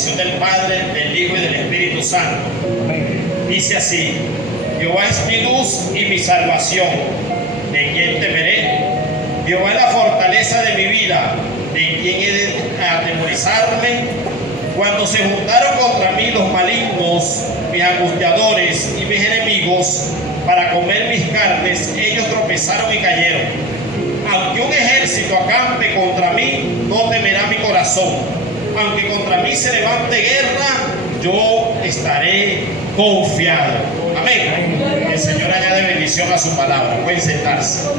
bendición del Padre, del Hijo y del Espíritu Santo. Dice así: Jehová es mi luz y mi salvación, ¿de quién temeré? Jehová es la fortaleza de mi vida, ¿de quién he de atemorizarme? Cuando se juntaron contra mí los malignos, mis angustiadores y mis enemigos, para comer mis carnes, ellos tropezaron y cayeron. Aunque un ejército acampe contra mí, no temerá mi corazón. Aunque contra mí se levante guerra, yo estaré confiado. Amén. El Señor añade bendición a su palabra. Pueden sentarse.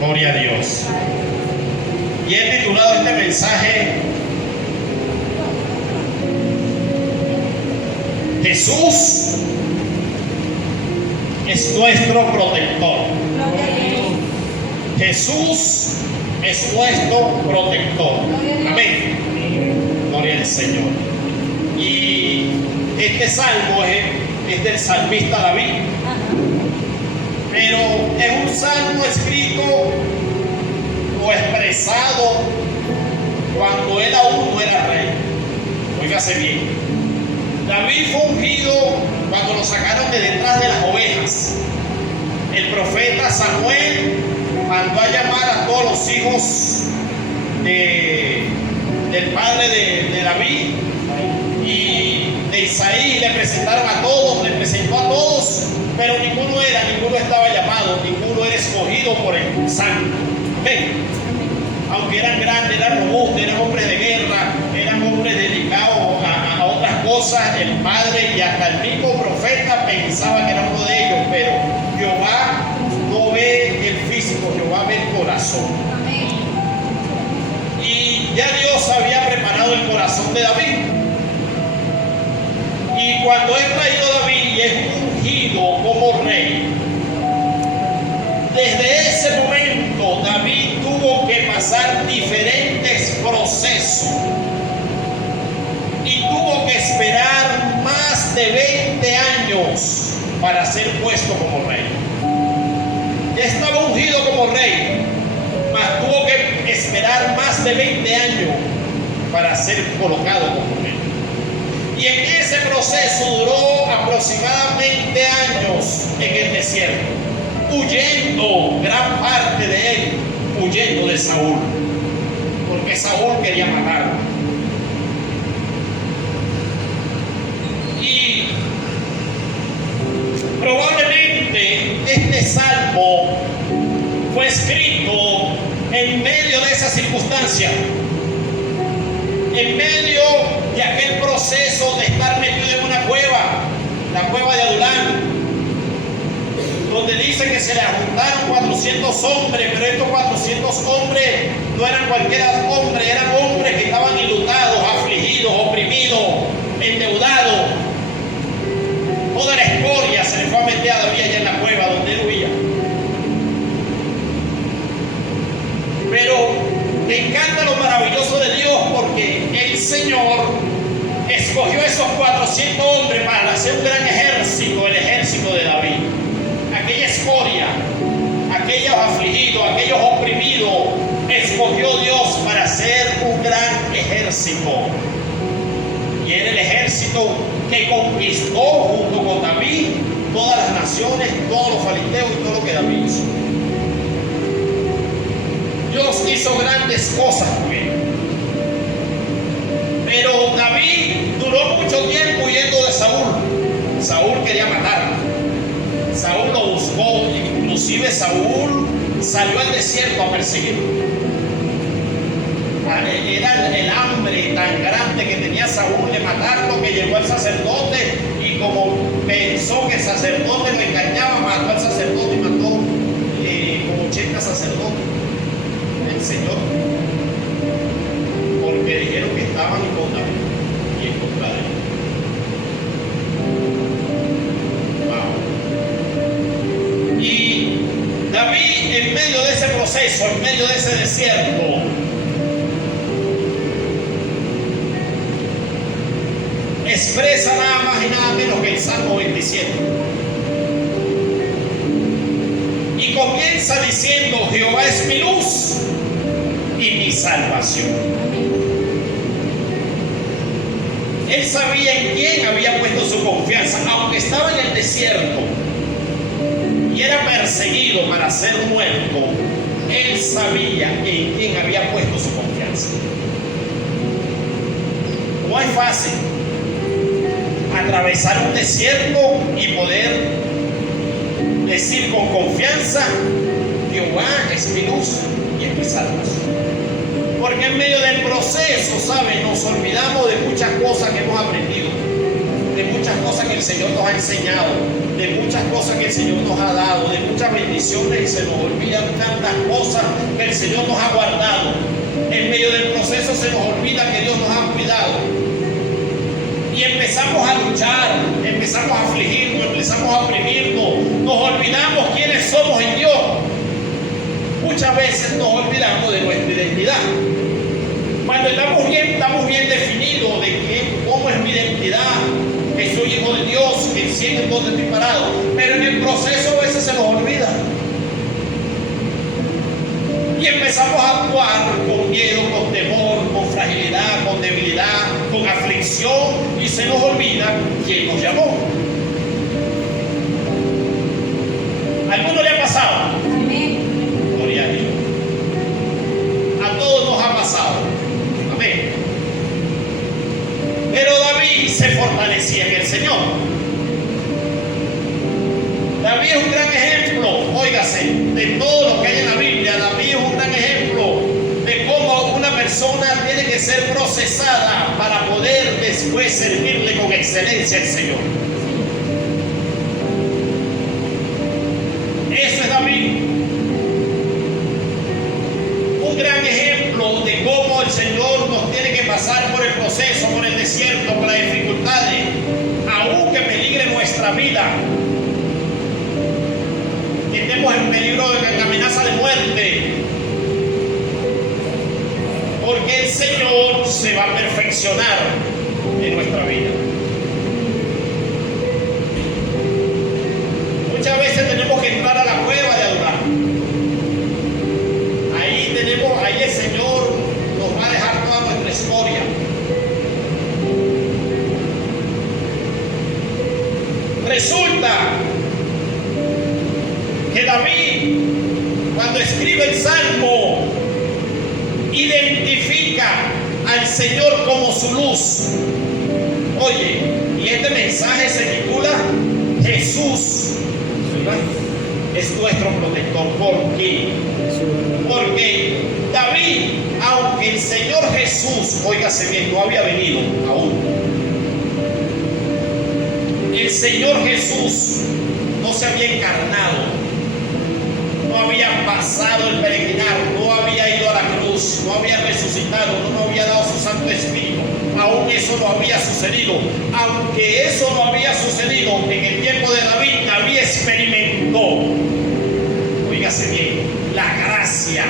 Gloria a Dios. Y he titulado este mensaje: Jesús es nuestro protector. Jesús es nuestro protector. Amén. Gloria al Señor. Y este salmo es del salmista David. Pero es un salmo escrito o expresado cuando él aún no era rey. Óigase bien. David fue ungido cuando lo sacaron de detrás de las ovejas. El profeta Samuel mandó a llamar a todos los hijos del padre de David y de Isaí. Le presentaron a todos, le presentó a todos, pero ninguno estaba llamado, ninguno era escogido por el santo. Amén. Aunque eran grandes, eran robustos, eran hombres de guerra, eran hombres dedicados a otras cosas, el padre y hasta el mismo profeta pensaba que era uno de ellos, pero Jehová no ve el físico, Jehová ve el corazón. Y ya Dios había preparado el corazón de David. Y cuando es traído David y es ungido como rey, desde ese momento David tuvo que pasar diferentes procesos y tuvo que esperar más de 20 años para ser puesto como rey. Ya estaba ungido como rey, mas tuvo que esperar más de 20 años para ser colocado como rey. Y en ese proceso duró aproximadamente años en el desierto, huyendo gran parte de él, huyendo de Saúl, porque Saúl quería matarlo. Y probablemente este salmo fue escrito en medio de esa circunstancia, en medio de aquel proceso de estar metido en una cueva, la cueva de Adulán, donde dice que se le juntaron 400 hombres, pero estos 400 hombres no eran cualquier hombre, eran hombres que estaban enlutados, afligidos, oprimidos, endeudados. Toda la escoria se le fue a meter a David allá en la cueva donde él huía. Pero me encanta lo maravilloso de Dios, porque el Señor escogió esos 400 hombres para hacer un gran ejército, el ejército de David. Aquella escoria, aquellos afligidos, aquellos oprimidos, escogió Dios para hacer un gran ejército. Y era el ejército que conquistó junto con David todas las naciones, todos los filisteos y todo lo que David hizo. Dios hizo grandes cosas con él. Pero David duró mucho tiempo huyendo de Saúl. Saúl quería matarlo. Saúl lo buscó, inclusive Saúl salió al desierto a perseguirlo. Era el hambre tan grande que tenía Saúl de matarlo, que llegó al sacerdote y como pensó que el sacerdote lo engañaba, mató al sacerdote y mató como 80 sacerdotes. El Señor, porque dijeron que estaban en contra de él y en contra de él. Wow. Y David, en medio de ese proceso, en medio de ese desierto, expresa nada más y nada menos que el Salmo 27. Y comienza diciendo: Jehová es mi luz y mi salvación. Él sabía en quién había puesto su confianza, aunque estaba en el desierto y era perseguido para ser muerto. Él sabía en quién había puesto su confianza. No es fácil atravesar un desierto y poder decir con confianza: Jehová es mi luz y es mi salvación. Porque en medio del proceso, ¿sabe?, nos olvidamos de muchas cosas que hemos aprendido, de muchas cosas que el Señor nos ha enseñado, de muchas cosas que el Señor nos ha dado, de muchas bendiciones, y se nos olvidan tantas cosas que el Señor nos ha guardado. En medio del proceso se nos olvida que Dios nos ha cuidado. Y empezamos a luchar, empezamos a afligirnos, empezamos a oprimirnos, nos olvidamos quiénes somos en Dios. Muchas veces nos olvidamos de nuestra identidad. Cuando estamos bien definidos de cómo es mi identidad, que soy hijo de Dios, que siento dónde estoy parado, pero en el proceso a veces se nos olvida. Y empezamos a actuar con miedo, con temor, con fragilidad, con debilidad, con aflicción, y se nos olvida quién nos llamó. ¿A alguno le ha pasado? Amén. Gloria a Dios. A todos nos ha pasado. Amén. Pero David se fortalecía en el Señor. David es un gran ejemplo, óigase, de todo lo que hay en la Biblia. David es un gran ejemplo de cómo una persona tiene que ser procesada para poder después servirle con excelencia al Señor. Eso es David. Un gran ejemplo de cómo el Señor nos tiene que pasar por el proceso, por el desierto, por las dificultades, aun que peligre nuestra vida, que estemos en peligro de amenaza de muerte, porque el Señor se va a perfeccionar en nuestra vida. Muchas veces tenemos que entrar a la cueva de adorar. Ahí el Señor nos va a dejar toda nuestra historia. Resulta que David, cuando escribe el Salmo, identifica al Señor como su luz. Oye, y este mensaje se titula Jesús, ¿verdad?, es nuestro protector. ¿Por qué? Porque David, aunque el Señor Jesús, óigase bien, no había venido aún, el Señor Jesús no se había encarnado, no había pasado el peregrinar, no había ido a la cruz, no había resucitado, no había dado su Santo Espíritu. Aún eso no había sucedido. Aunque eso no había sucedido, en el tiempo de David, David experimentó, oígase bien, la gracia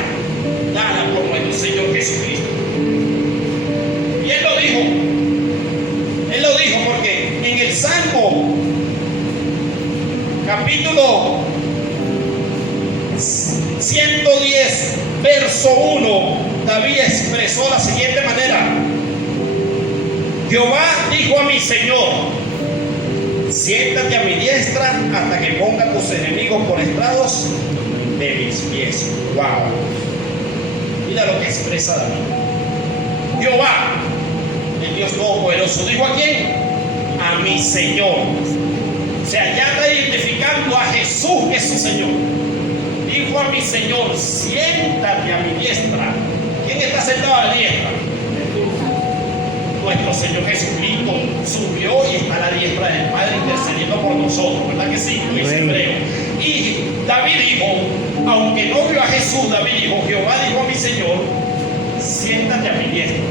dada por nuestro Señor Jesucristo. Y Él lo dijo porque en el Salmo capítulo 110, verso 1, David expresó la siguiente manera: Jehová dijo a mi Señor, siéntate a mi diestra hasta que ponga tus enemigos por estrados de mis pies. Wow. Mira lo que expresa David. Jehová, el Dios Todopoderoso, dijo a quién: a mi Señor. O sea, ya está identificando a Jesús que es su Señor. Dijo a mi Señor, siéntate a mi diestra. ¿Quién está sentado a la diestra? Nuestro Señor Jesucristo subió y está a la diestra del Padre intercediendo por nosotros, ¿verdad que sí? Lo dice Hebreo. Y David dijo, aunque no vio a Jesús, David dijo, Jehová dijo a mi Señor, siéntate a mi diestra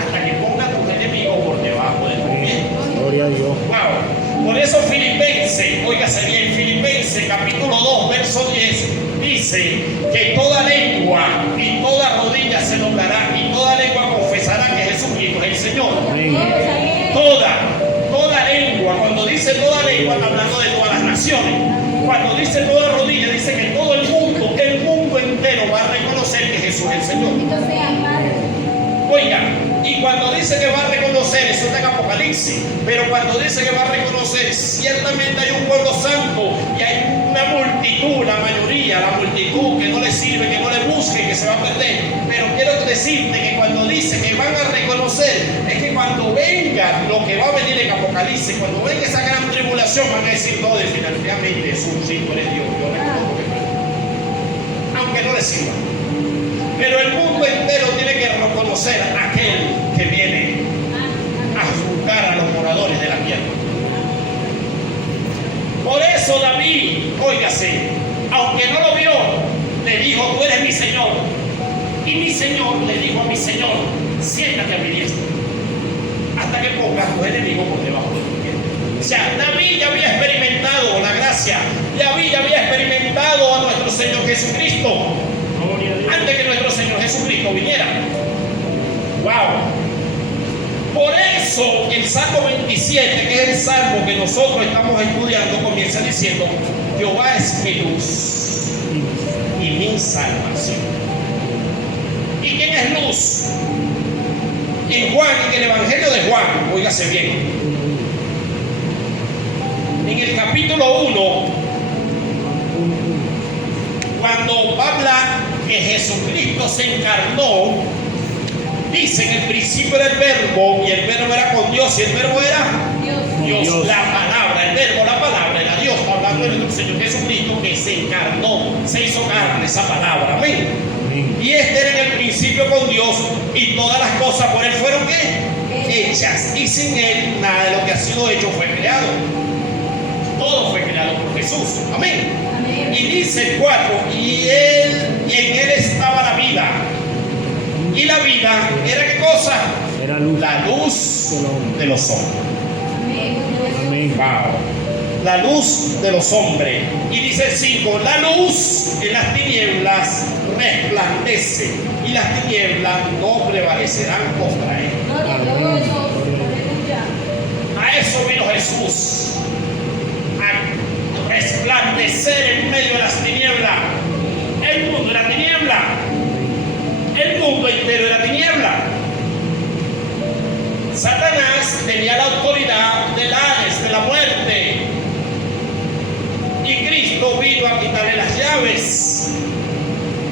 hasta que ponga tus enemigos por debajo de tus pies. Gloria a Dios. Wow. Por eso Filipenses, óigase bien, Filipenses capítulo 2, verso 10, dice que toda lengua y toda rodilla se doblará y toda lengua confesará que Jesucristo es el Señor. Amén. Toda lengua, cuando dice toda lengua, está hablando de todas las naciones. Cuando dice toda rodilla, dice que todo el mundo entero va a reconocer que Jesús es el Señor. Oiga, y cuando dice que va a reconocer, eso está en dice. Pero cuando dice que va a reconocer, ciertamente hay un pueblo santo y hay una multitud, la mayoría, la multitud que no le sirve, que no le busque, que se va a perder. Pero quiero decirte que cuando dice que van a reconocer, es que cuando venga lo que va a venir en Apocalipsis, cuando venga esa gran tribulación, van a decir todo definitivamente: Jesús, sí, tú eres Dios, yo reconozco que tú eres Dios. Aunque no le sirva. Pero el mundo entero tiene que reconocer a aquel que viene a juzgar a los moradores de la tierra. Por eso David, óigase, aunque no lo vio, le dijo: tú eres mi Señor. Y mi Señor le dijo a mi Señor: siéntate a mi diestra, hasta que pongas tus enemigos por debajo de tu pie. O sea, David ya había experimentado la gracia, David ya había experimentado a nuestro Señor Jesucristo antes que nuestro Señor Jesucristo viniera. ¡Wow! Por eso el Salmo 27, que es el salmo que nosotros estamos estudiando, comienza diciendo: Jehová es mi luz y mi salvación. ¿Y quién es luz? En Juan, en el Evangelio de Juan, óigase bien, en el capítulo 1, cuando habla que Jesucristo se encarnó, dice: en el principio era el verbo, y el verbo era con Dios, y el verbo era Dios. La palabra, el verbo, la palabra era Dios. Está hablando de nuestro Señor Jesucristo, que se encarnó, se hizo carne, esa palabra. Amén. Y este era en el principio con Dios, y todas las cosas por él fueron ¿qué? Hechas, y sin él nada de lo que ha sido hecho fue creado. Todo fue creado por Jesús. Amén. Amén. Y dice el 4: y en él estaba la vida, y la vida era ¿qué cosa? Era luz. La luz de los hombres. Amén. Wow. La luz de los hombres. Y dice el 5: la luz en las tinieblas resplandece, y las tinieblas no prevalecerán contra él. A eso vino Jesús, a resplandecer en medio de las tinieblas. El mundo era tiniebla, el mundo entero era tiniebla. Satanás tenía la autoridad del Hades, de la muerte, y Cristo vino a quitarle las llaves,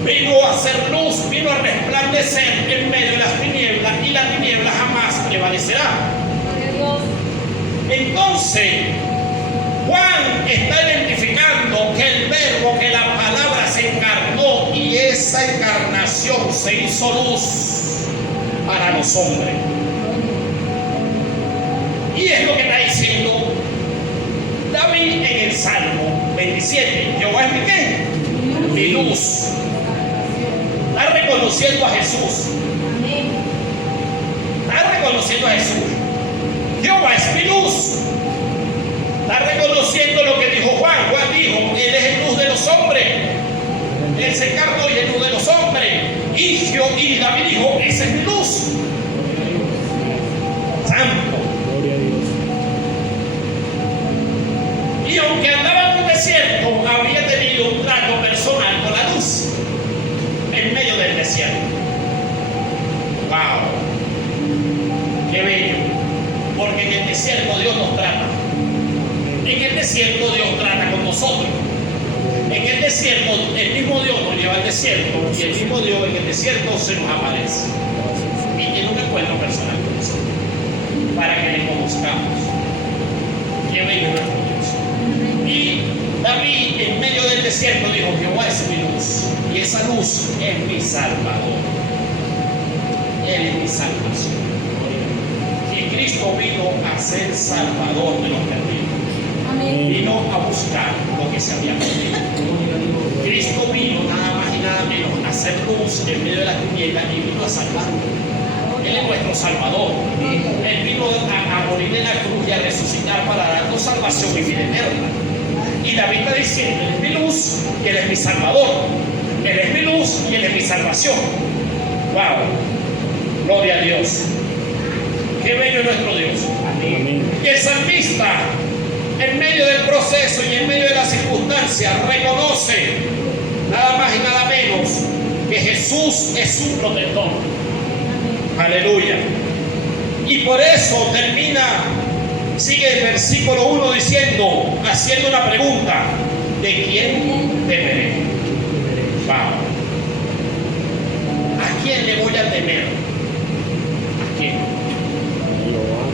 vino a hacer luz, vino a resplandecer en medio de las tinieblas, y la tiniebla jamás prevalecerá. Entonces Juan está identificando que el verbo, que la palabra se encarnó, y esa encarnación se hizo luz para los hombres. Y es lo que está diciendo David en el Salmo 27. Jehová es mi ¿qué? Mi luz. Está reconociendo a Jesús. Está reconociendo a Jesús. Jehová es mi luz. Está reconociendo lo que dijo Juan. Juan dijo: él es el luz de los hombres. Él se encarnó y es el luz de los hombres. Y David dijo: esa es mi luz. Santo. Y aunque andaba en un desierto, había tenido un trato personal con la luz en medio del desierto. ¡Wow! ¡Qué bello! Porque en el desierto Dios nos trata. En el desierto Dios trata con nosotros. En el desierto el mismo Dios nos lleva al desierto, y el mismo Dios en el desierto se nos aparece y tiene un encuentro personal con nosotros para que le conozcamos. ¡Qué bello nuestro Dios! Y David en medio del desierto dijo: Jehová es mi luz, y esa luz es mi Salvador. Él es mi salvación. Y Cristo vino a ser Salvador de los perdidos. Vino a buscar lo que se había perdido. Cristo vino nada más y nada menos a hacer luz en medio de las tinieblas, y vino a salvarnos. Él es nuestro Salvador. Él vino a morir en la cruz y a resucitar para darnos salvación y vida eterna. Y David está diciendo: él es mi luz y él es mi Salvador. Él es mi luz y él es mi salvación. ¡Wow! Gloria a Dios. ¡Qué bello es nuestro Dios! Amén. Y el salmista, en medio del proceso y en medio de las circunstancias, reconoce nada más y nada menos que Jesús es su protector. Aleluya. Y por eso termina Sigue el versículo 1 diciendo, haciendo una pregunta: ¿de quién temeré? Vamos. ¿A quién le voy a temer? ¿A quién?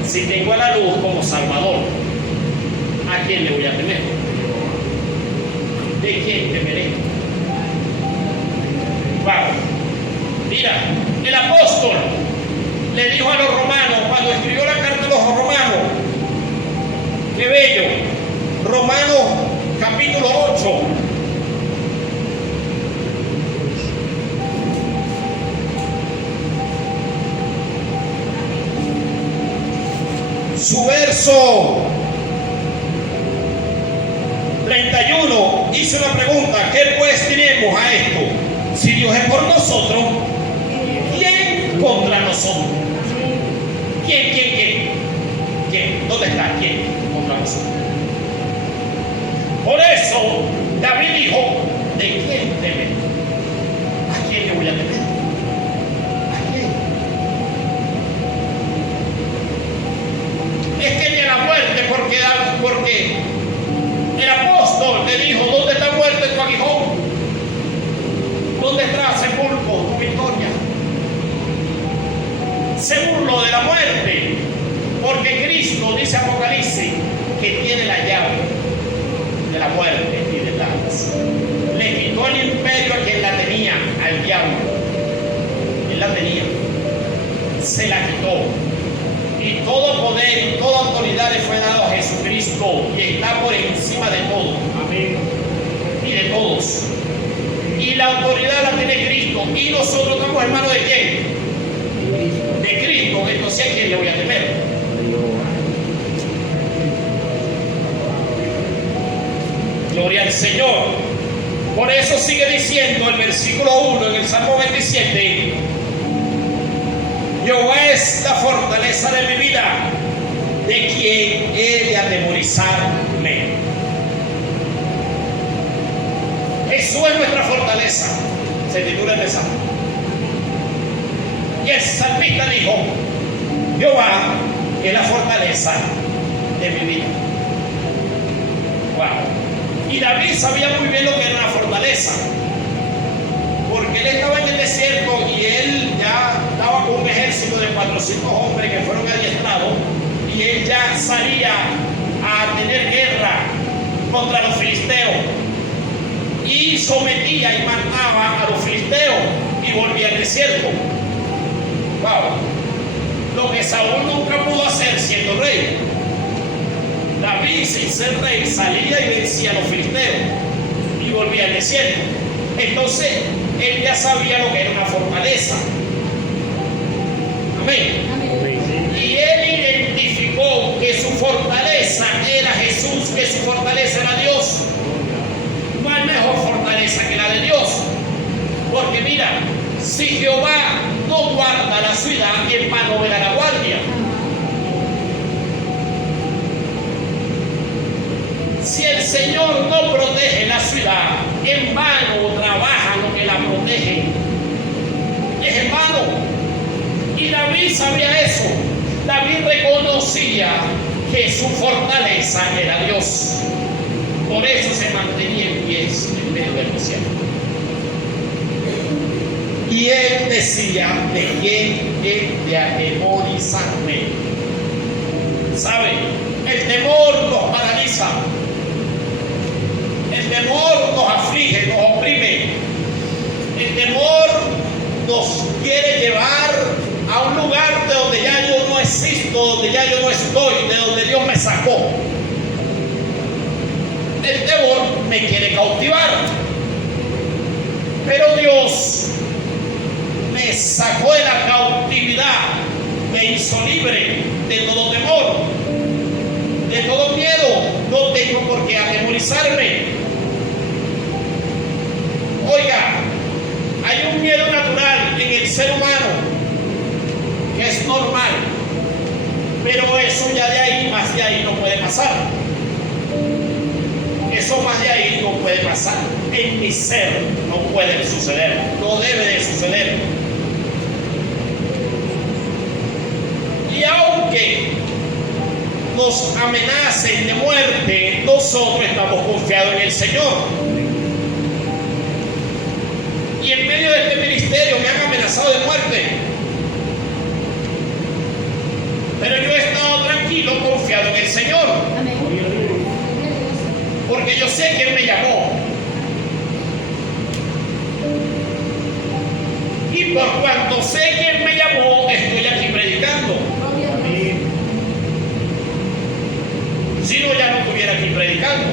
Si tengo a la luz como Salvador, ¿a quién le voy a temer? ¿De quién temeré? Vamos. Mira, el apóstol le dijo a los romanos, cuando escribió la carta a los romanos, qué bello, Romanos capítulo 8. Su verso 31 hizo una pregunta: ¿qué pues diremos a esto? Si Dios es por nosotros, ¿quién contra nosotros? ¿Quién? ¿Dónde está? ¿Quién contra nosotros? Por eso David dijo: ¿de quién temer? ¿A quién le voy a temer? ¿A quién? Es que ni a la muerte, porque el apóstol le dijo: ¿dónde está muerte tu aguijón? ¿Dónde está sepulcro tu victoria? Se burló de la muerte, porque Cristo, dice Apocalipsis, que tiene la llave de la muerte y del Hades. Le quitó el imperio a quien la tenía, al diablo. Él la tenía, se la quitó. Y todo poder y toda autoridad le fue dado a Jesucristo, y está por encima de todo. Amén. Y de todos. Y la autoridad la tiene Cristo. Y nosotros somos hermanos de quién? De Cristo. Entonces, ¿a quién le voy a temer? Gloria al Señor. Por eso sigue diciendo el versículo 1 en el Salmo 27: Jehová es la fortaleza de mi vida, ¿de quién he de atemorizarme? Jesús es nuestra fortaleza, se titula el Salmo. Y el salmista dijo: Jehová es la fortaleza de mi vida. Wow. Y David sabía muy bien lo que era una fortaleza, porque él estaba en el desierto y él ya estaba con un ejército de 400 hombres que fueron adiestrados, y él ya salía a tener guerra contra los filisteos y sometía y mataba a los filisteos y volvía al desierto. Wow. Lo que Saúl nunca pudo hacer siendo rey. David, sin ser rey, salía y vencía a los filisteos y volvía al desierto. Entonces él ya sabía lo que era una fortaleza. Amén. Amén. Y él identificó que su fortaleza era Jesús, que su fortaleza era Dios. No hay mejor fortaleza que la de Dios. Porque mira, si Jehová no guarda la ciudad, en vano vela la guardia. Si el Señor no protege la ciudad, en vano trabajan los que la protegen. Es en vano. Y David sabía eso. David reconocía que su fortaleza era Dios. Por eso se mantenía en pie en medio del desierto. Y él decía: ¿de quién he de atemorizarme? ¿Sabe? El temor nos paraliza. El temor nos aflige, nos oprime. El temor nos quiere llevar a un lugar de donde ya yo no existo, donde ya yo no estoy, de donde Dios me sacó. El temor me quiere cautivar. Pero Dios me sacó de la cautividad, me hizo libre de todo temor, de todo miedo. No tengo por qué atemorizarme. Oiga, hay un miedo natural en el ser humano que es normal, pero eso ya de ahí, más de ahí no puede pasar. Eso más de ahí no puede pasar. En mi ser no puede suceder, no debe de suceder. Y aunque nos amenacen de muerte, nosotros estamos confiados en el Señor. Y en medio de este ministerio me han amenazado de muerte, pero yo he estado tranquilo, confiado en el Señor. Porque yo sé que Él me llamó. Y por cuanto sé que Él me llamó, estoy aquí predicando. Si no, ya no estuviera aquí predicando.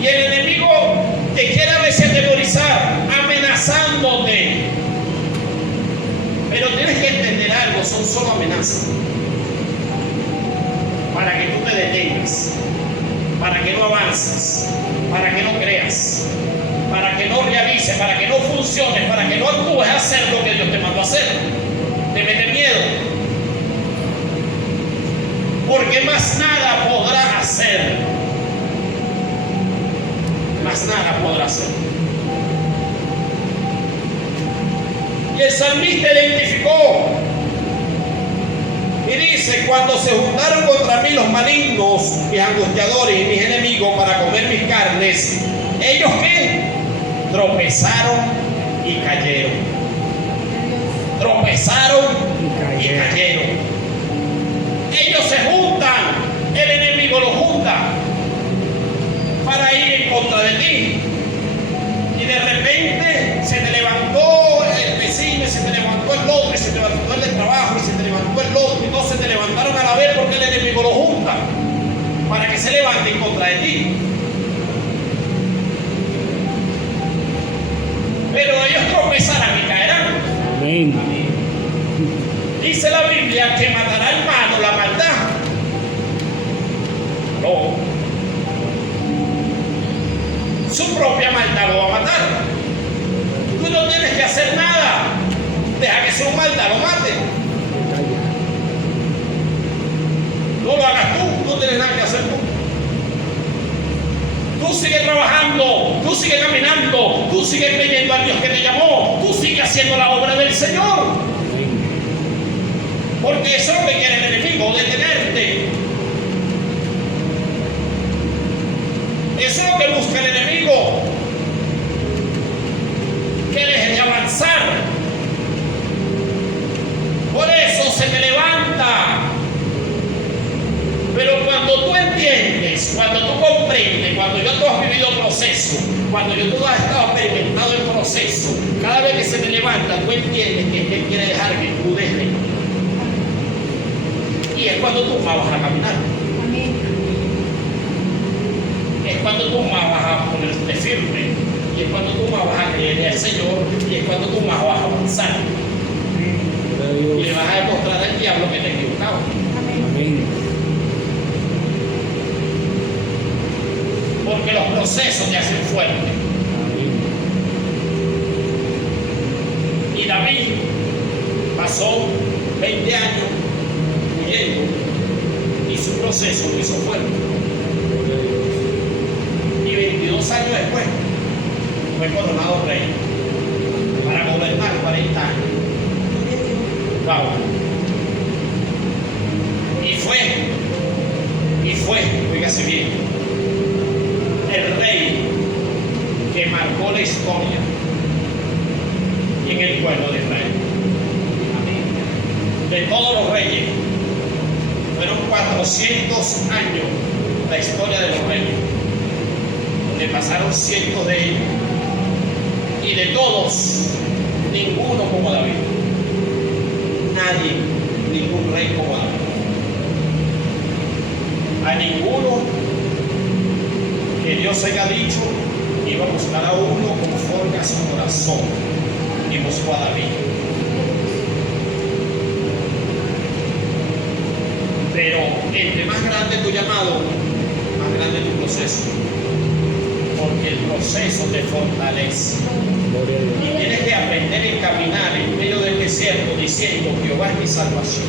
Y el enemigo te quiere a veces atemorizar, amenazándote. Pero tienes que entender algo, son solo amenazas. Para que tú te detengas, para que no avances, para que no creas, para que no realices, para que no funciones, para que no actúes a hacer lo que Dios te mandó a hacer. Te mete miedo. Porque más nada podrá hacer. Más nada podrá hacer. Y el salmista identificó y dice: cuando se juntaron contra mí los malignos, mis angustiadores y mis enemigos para comer mis carnes, ¿ellos qué? Tropezaron y cayeron. Tropezaron y cayeron. Ellos se juntan, el enemigo los junta para ir en contra de ti. Y de repente se te levantó el vecino, y se te levantó el otro, y se te levantó el de trabajo, y se te levantó el otro, y todos se te levantaron a la vez porque el enemigo los junta para que se levante en contra de ti. Pero ellos tropezarán y caerán. Amén. Dice la Biblia que matará el malo la maldad. No. Su propia maldad lo va a matar. Tú no tienes que hacer nada. Deja que su maldad lo mate. No lo hagas tú, no tienes nada que hacer tú. Tú sigue trabajando, tú sigue caminando, tú sigue creyendo al Dios que te llamó, tú sigue haciendo la obra del Señor. Porque eso es lo que quiere el enemigo, detenerte. Eso es lo que busca el enemigo, que dejes de avanzar. Por eso se te levanta. Pero cuando tú entiendes, cuando tú comprendes, cuando ya tú has vivido proceso, cuando yo tú has estado experimentado el proceso, cada vez que se te levanta, tú entiendes que Él quiere dejar que tú dejes. Y es cuando tú más vas a caminar. Es cuando tú más vas a ponerte firme. Y es cuando tú más vas a creer al Señor. Y es cuando tú más vas a avanzar. Y le vas a demostrar al diablo que te has equivocado. Amén. Porque los procesos te hacen fuerte. Y David pasó 20 años huyendo y su proceso lo hizo fuerte. Y 22 años después fue coronado rey para gobernar 40 años. Wow. Y fue, oígase bien, el rey que marcó la historia en el pueblo de Israel. De todos los reyes, fueron 400 años la historia de los reyes, donde pasaron cientos de ellos, y de todos, ninguno como David. Nadie, ningún rey como David. A ninguno que Dios haya dicho iba a buscar a uno conforme a su corazón, y buscó a David. Pero entre más grande tu llamado, más grande tu proceso, porque el proceso te fortalece. Y tienes que aprender a caminar en medio del desierto diciendo: Jehová es mi salvación.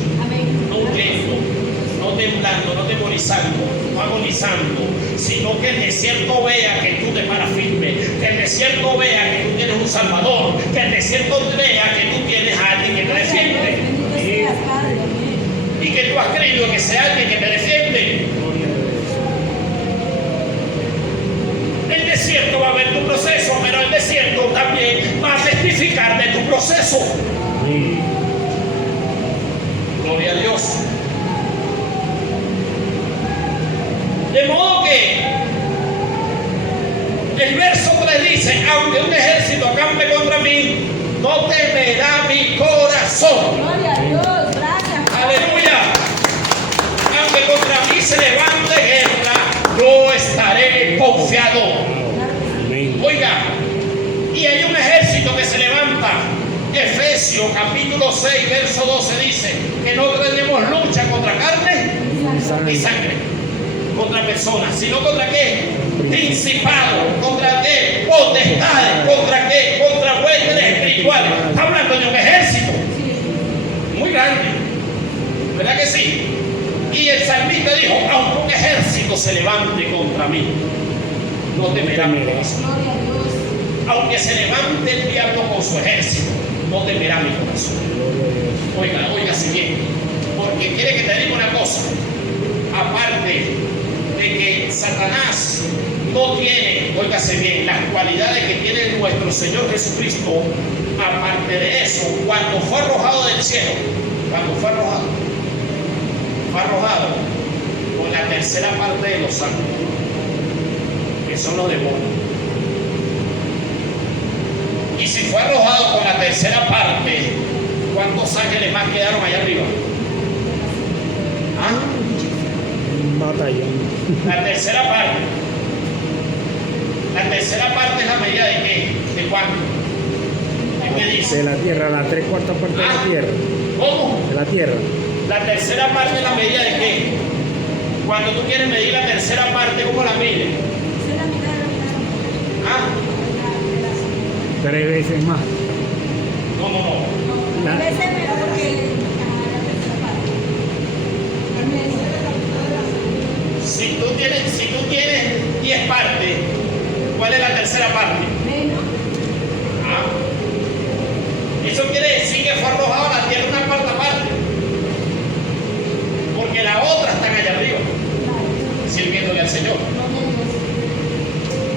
No huyendo, no temblando, no temorizando, no agonizando, sino que el desierto vea que tú te paras firme, que el desierto vea que tú tienes un Salvador, que el desierto vea que tú tienes a alguien que te defiende. que tú has creído en ese alguien que te defiende. El desierto va a ver tu proceso, pero el desierto también va a testificar de tu proceso. Amén. Gloria a Dios. De modo que el verso 3 dice: aunque un ejército acampe contra mí, no temerá mi corazón. Gloria a Dios, gracias. Aleluya. Aunque contra mí se levante guerra, yo estaré confiado. Amén. Oiga, y hay un ejército que se levanta. Efesios capítulo 6, verso 12 dice que no tenemos lucha contra carne ni sangre, contra personas, sino contra qué? Principados, contra qué? Potestades, contra qué? Contra huestes espirituales. Está hablando de un ejército muy grande, ¿verdad que sí? Y el salmista dijo: aunque un ejército se levante contra mí, no temerá mi corazón. Gloria a Dios. Aunque se levante el diablo con su ejército, no temerá mi corazón. Oiga, óigase bien, porque quiere que te diga una cosa. Aparte de que Satanás no tiene, óigase bien, las cualidades que tiene nuestro Señor Jesucristo, aparte de eso, cuando fue arrojado del cielo, fue arrojado con la tercera parte de los ángeles, que son los demonios. Y si fue arrojado con la tercera parte, ¿cuántos ángeles más quedaron allá arriba? ¿Ah? Un batallón. La tercera parte. La tercera parte es la medida de qué? ¿De cuánto? ¿Qué me dice? De la tierra, la 3/4 parte de la tierra. ¿Cómo? De la tierra. La tercera parte es la medida de qué? Cuando tú quieres medir la tercera parte, ¿cómo la mides? Esa es la mitad de la mitad. ¿Ah? 3 veces más. No. A veces menos porque la tercera parte. Si tú tienes 10 partes, ¿cuál es la tercera parte? Menos. Ah. Eso quiere decir que fue arrojado a la tierra una cuarta parte. Porque la otra está allá arriba, sirviéndole al Señor.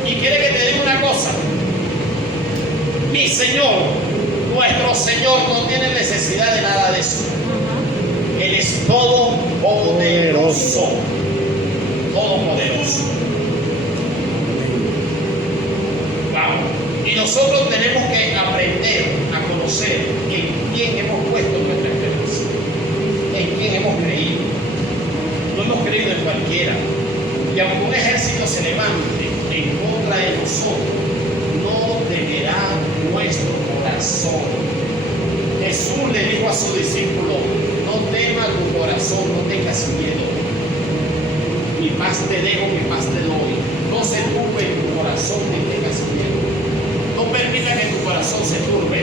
Y quiere que te diga una cosa. Mi Señor, nuestro Señor, no tiene necesidad de nada de eso. Él es todopoderoso. Todopoderoso. Wow. Y nosotros tenemos que aprender a conocer en quién hemos puesto nuestra esperanza, en quién hemos creído. No hemos creído en cualquiera. Y aunque un ejército se levante en contra de nosotros, no temerá nuestro corazón. Jesús le dijo a su discípulo: no tema tu corazón, no tengas miedo. Mi paz te dejo, mi paz te doy. No se turbe tu corazón ni tengas miedo. No permita que tu corazón se turbe.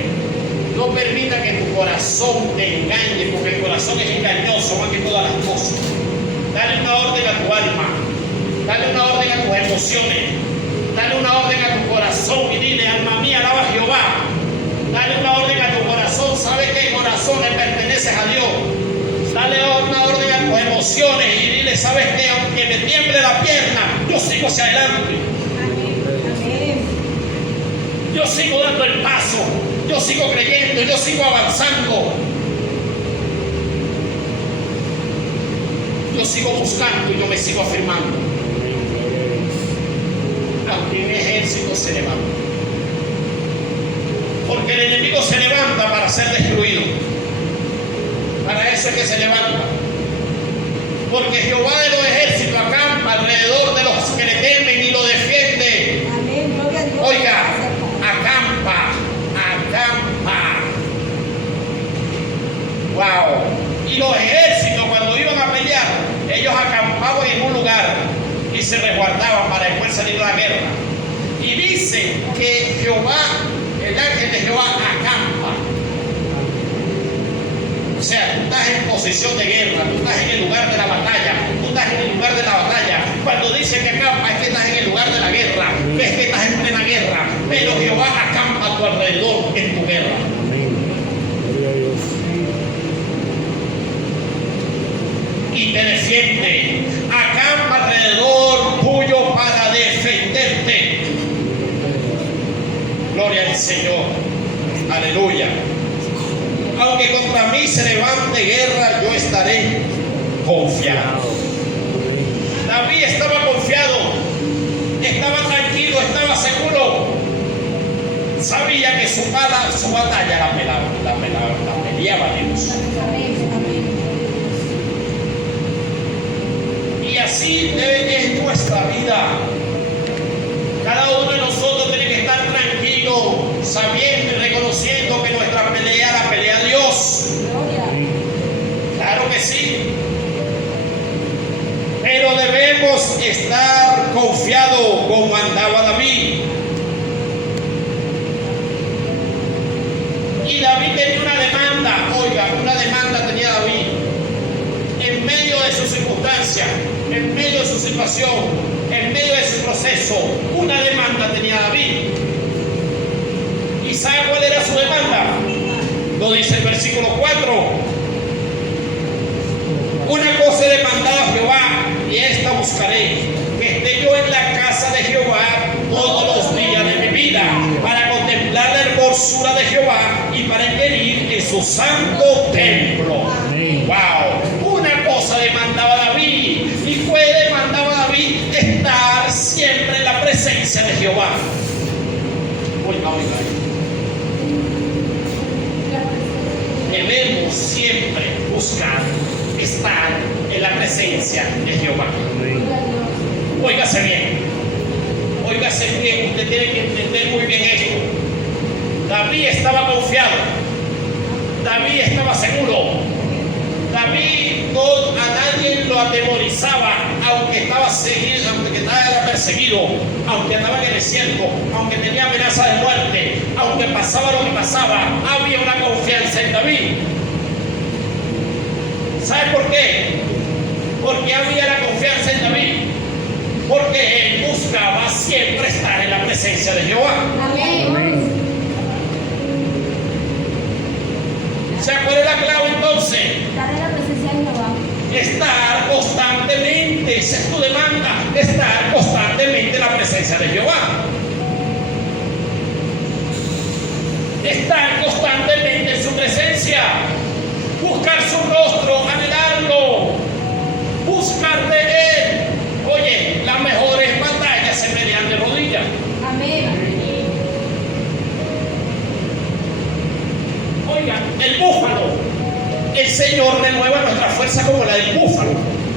No permita que tu corazón te engañe, porque el corazón es engañoso más que todas las cosas. Dale una orden a tu alma. Dale una orden a tus emociones. Dale una orden a tu corazón y dile: alma mía, alaba a Jehová. Dale una orden a tu corazón. ¿Sabes que el corazón le pertenece a Dios? Dale una orden a tus emociones y dile: ¿sabes qué? Aunque me tiemble la pierna, yo sigo hacia adelante. Amén. Yo sigo dando el paso. Yo sigo creyendo. Yo sigo avanzando. Yo sigo buscando y yo me sigo afirmando. Aunque un ejército se levanta. Porque el enemigo se levanta para ser destruido. Para eso es que se levanta. Porque Jehová de los ejércitos acampa alrededor de los que le temen y lo defiende. Amén. Gloria a Dios. Oiga, acampa. Wow. Y los ejércitos, cuando iban a pelear, ellos acampaban en un lugar y se resguardaban para después salir a la guerra. Y dice que Jehová, el ángel de Jehová, acampa. O sea, tú estás en posición de guerra, tú estás en el lugar de la batalla, tú estás en el lugar de la batalla. Cuando dice que acampa, es que estás en el lugar de la guerra, es que estás en plena guerra, pero Jehová acampa a tu alrededor en tu guerra. Amén. Gloria a Dios. te defiende. Acampa alrededor tuyo para defenderte. Gloria al Señor. Aleluya. Aunque contra mí se levante guerra, yo estaré confiado. David estaba confiado, estaba tranquilo, estaba seguro. Sabía que su batalla la peleaba Dios. Y así es nuestra vida. Cada uno de nosotros tiene que estar tranquilo, sabiendo y reconociendo que nuestra pelea la pelea Dios. Claro que sí. Pero debemos estar confiados como andaba David. Y David tenía una demanda, oiga, una demanda tenía David. En medio de su circunstancia, en medio de su situación, en medio de su proceso, una demanda tenía David. ¿Y sabe cuál era su demanda? Lo dice el versículo 4. Una cosa he demandado a Jehová, y esta buscaré, que esté yo en la casa de Jehová todos los días de mi vida, para contemplar la hermosura de Jehová y para inquirir en su santo templo. ¡Wow! Una cosa demandaba David, y fue demandaba David estar siempre en la presencia de Jehová. Oiga, oiga. Debemos siempre buscar estar en la presencia de Jehová. Óigase bien, usted tiene que entender muy bien esto. David estaba confiado, David estaba seguro, David a nadie lo atemorizaba, aunque estaba seguido, aunque estaba perseguido, aunque andaba en el desierto, aunque tenía amenaza de muerte, aunque pasaba lo que pasaba, había una confianza en David. ¿Sabe por qué? Porque había la confianza en David. Porque él buscaba siempre estar en la presencia de Jehová. Amén. ¿Sabe cuál es la clave entonces? Estar en la presencia de Jehová. Estar constantemente, esa es tu demanda, estar constantemente en la presencia de Jehová. Estar constantemente en su presencia. Buscar su rostro, anhelarlo, buscar de Él. Oye, las mejores batallas se pelean de rodillas. Amén. Oiga, el búfalo, el Señor renueva nuestra fuerza como la del búfalo,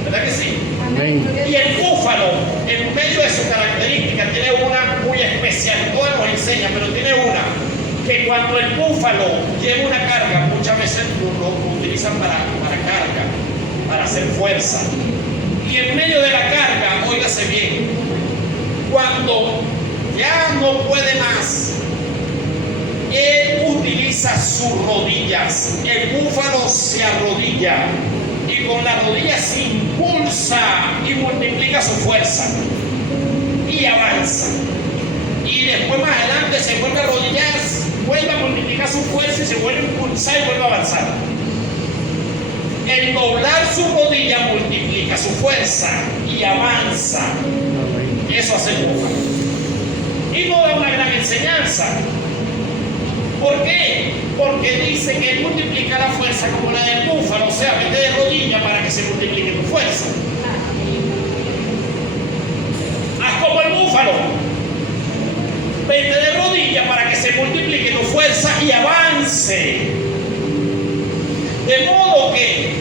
¿verdad que sí? Amén. Y el búfalo, en medio de sus características, tiene una muy especial, todas nos enseña, pero tiene una, que cuando el búfalo lleva una carga, muchas veces lo utilizan para carga, para hacer fuerza. Y en medio de la carga, óigase bien, cuando ya no puede más, él utiliza sus rodillas. El búfalo se arrodilla y con las rodillas se impulsa y multiplica su fuerza y avanza. Y después más adelante se vuelve a arrodillar, vuelve a multiplicar su fuerza y se vuelve a impulsar y vuelve a avanzar. El doblar su rodilla multiplica su fuerza y avanza. Eso hace el búfalo. Y no da una gran enseñanza. ¿Por qué? Porque dice que él multiplica la fuerza como la del búfalo, o sea, vete de rodilla para que se multiplique tu fuerza. Haz como el búfalo. Vete de rodilla para que se multiplique tu fuerza y avance. De modo que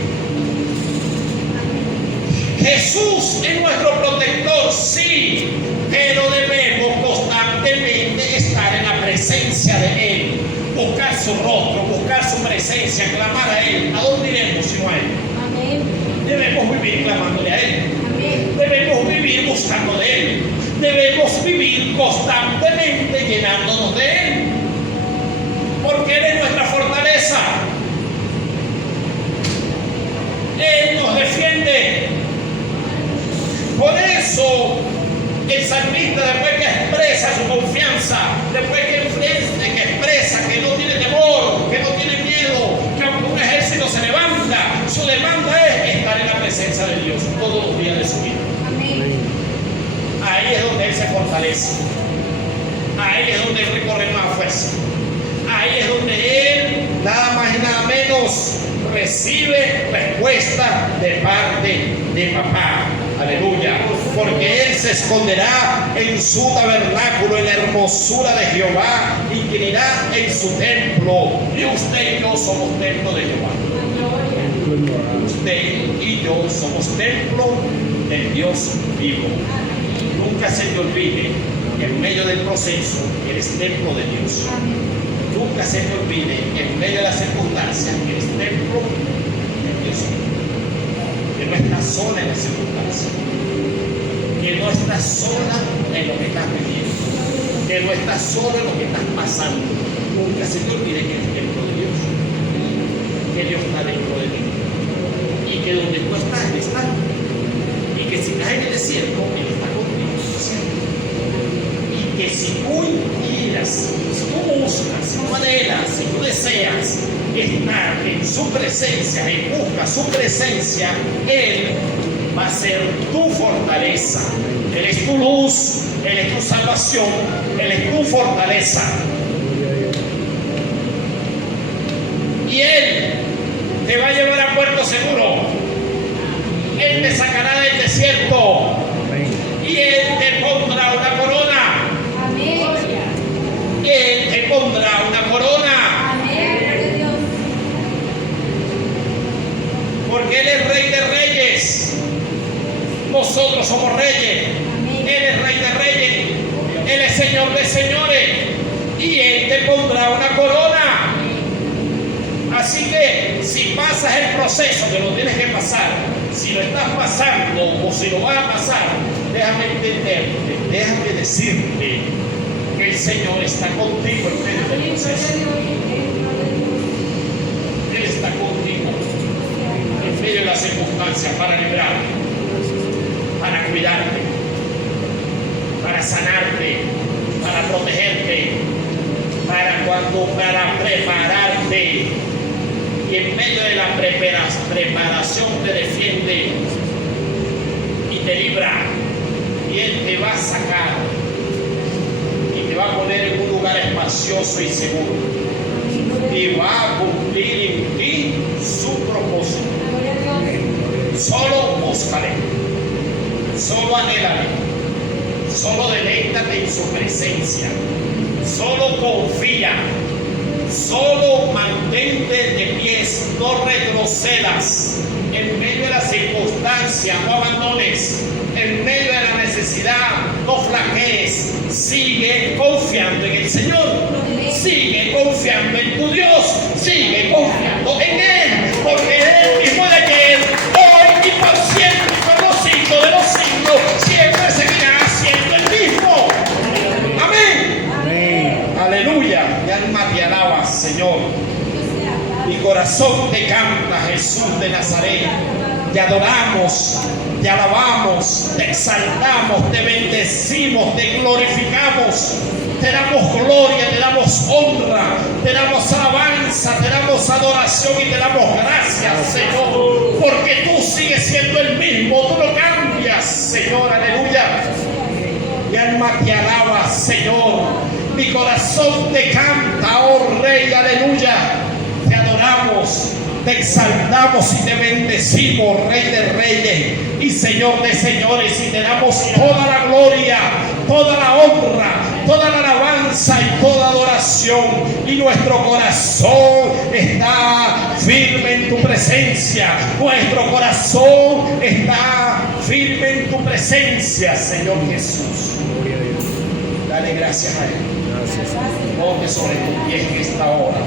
Jesús es nuestro protector, sí, pero debemos constantemente estar en la presencia de Él, buscar su rostro, buscar su presencia, clamar a Él. ¿A dónde iremos sino a Él? Amén. Debemos vivir clamándole a Él. Amén. Debemos vivir buscando de Él. Debemos vivir constantemente llenándonos de Él. Porque Él es nuestra fortaleza. Él nos defiende. Por eso el salmista, después que expresa su confianza, después que expresa que no tiene temor, que no tiene miedo, que aunque un ejército se levanta, su demanda es estar en la presencia de Dios recibe respuesta de parte de papá. Aleluya. Porque Él se esconderá en su tabernáculo, en la hermosura de Jehová, inquirirá en su templo. Y usted y yo somos templo de Jehová. Usted y yo somos templo del Dios vivo. Nunca se te olvide que en medio del proceso eres templo de Dios. Nunca se te olvide que en medio de las circunstancias eres templo de Dios. Que no estás sola en las circunstancias. Que no estás sola en lo que estás viviendo. Que no estás sola en lo que estás pasando. Nunca se te olvide que eres templo de Dios. Que Dios está dentro de ti. Y que donde tú estás, Él está. Y que si estás en el desierto, Él está contigo. Y que si tú quieras, si tú buscas, si tú anhelas, si tú deseas estar en su presencia y buscas su presencia, Él va a ser tu fortaleza. Él es tu luz, Él es tu salvación, Él es tu fortaleza. Y Él te va a llevar a puerto seguro. Él te sacará del desierto. Y Él te pondrá una corona. Él te pondrá una corona. Porque Él es Rey de Reyes. Nosotros somos reyes. Él es Rey de Reyes. Él es Señor de Señores. Y Él te pondrá una corona. Así que si pasas el proceso que lo tienes que pasar, si lo estás pasando o si lo vas a pasar, déjame entenderte, déjame decirte que el Señor está contigo en medio del proceso. Él está contigo en medio de las circunstancias para librarte, para cuidarte, para sanarte, para protegerte, para prepararte. Y en medio de la preparación te defiende y te libra. Y Él te va a sacar y te va a poner en un lugar espacioso y seguro. Y va a cumplir en ti su propósito. Solo búscale, solo anhélale, solo deleítate en su presencia, solo confía. Solo mantente de pies, no retrocedas en medio de la circunstancia, no abandones en medio de la necesidad, no flaquees, sigue confiando en el Señor, sigue confiando en tu Dios, sigue confiando en Él, porque Él mismo de ayer, hoy y por siempre y por los siglos de los siglos, siempre seguirá siendo el mismo. Amén. Aleluya. Mi alma te alaba, Señor. Mi corazón te canta, Jesús de Nazaret. Te adoramos, te alabamos, te exaltamos, te bendecimos, te glorificamos. Te damos gloria, te damos honra, te damos alabanza, te damos adoración y te damos gracias, Señor. Porque tú sigues siendo el mismo, tú no cambias, Señor. Aleluya. Mi alma te alaba, Señor. Mi corazón te canta, oh Rey, aleluya. Te adoramos, te exaltamos y te bendecimos, Rey de Reyes y Señor de Señores. Y te damos toda la gloria, toda la honra, toda la alabanza y toda adoración. Y nuestro corazón está firme en tu presencia. Nuestro corazón está firme en tu presencia, Señor Jesús. Dale gracias a Él. Ponte sobre tus pies en esta hora.